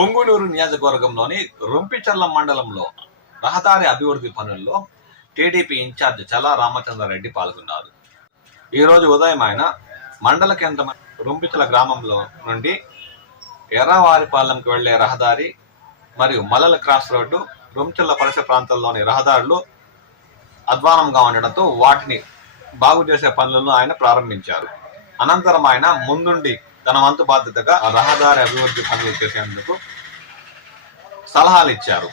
పొంగునూరు నియోజకవర్గంలోని రొంపిచర్ల మండలంలో రహదారి అభివృద్ధి పనుల్లో టీడీపీ ఇన్ఛార్జ్ చలా రామచంద్రారెడ్డి పాల్గొన్నారు. ఈరోజు ఉదయం ఆయన మండల కేంద్రం రొంపిచల గ్రామంలో నుండి ఎర్రవారిపాలెంకి వెళ్ళే రహదారి మరియు మల్లల క్రాస్ రోడ్డు రొంపిచర్ల పరిసర ప్రాంతాల్లోని రహదారులు అధ్వానంగా ఉండడంతో వాటిని బాగు చేసే పనులను ఆయన ప్రారంభించారు. అనంతరం ఆయన ముందుండి తన వంతు బాధ్యతగా రహదారి అభివృద్ధి పనులు చేసేందుకు సలహాలు ఇచ్చారు.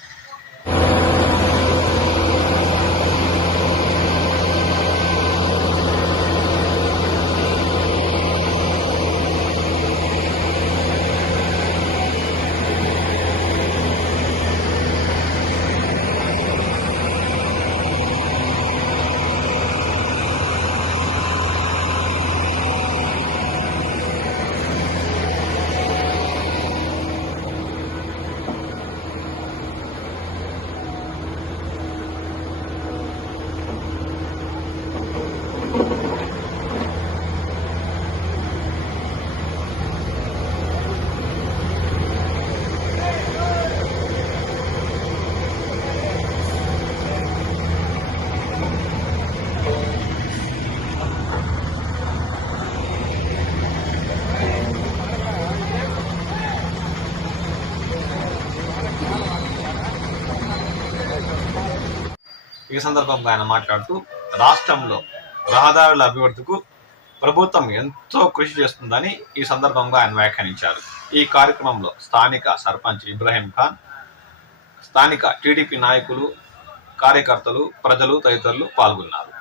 ఈ సందర్భంగా ఆయన మాట్లాడుతూ రాష్ట్రంలో రహదారుల అభివృద్ధికు ప్రభుత్వం ఎంతో కృషి చేస్తుందని ఈ సందర్భంగా ఆయన వ్యాఖ్యానించారు. ఈ కార్యక్రమంలో స్థానిక సర్పంచ్ ఇబ్రాహీం ఖాన్ స్థానిక టీడీపీ నాయకులు కార్యకర్తలు ప్రజలు తదితరులు పాల్గొన్నారు.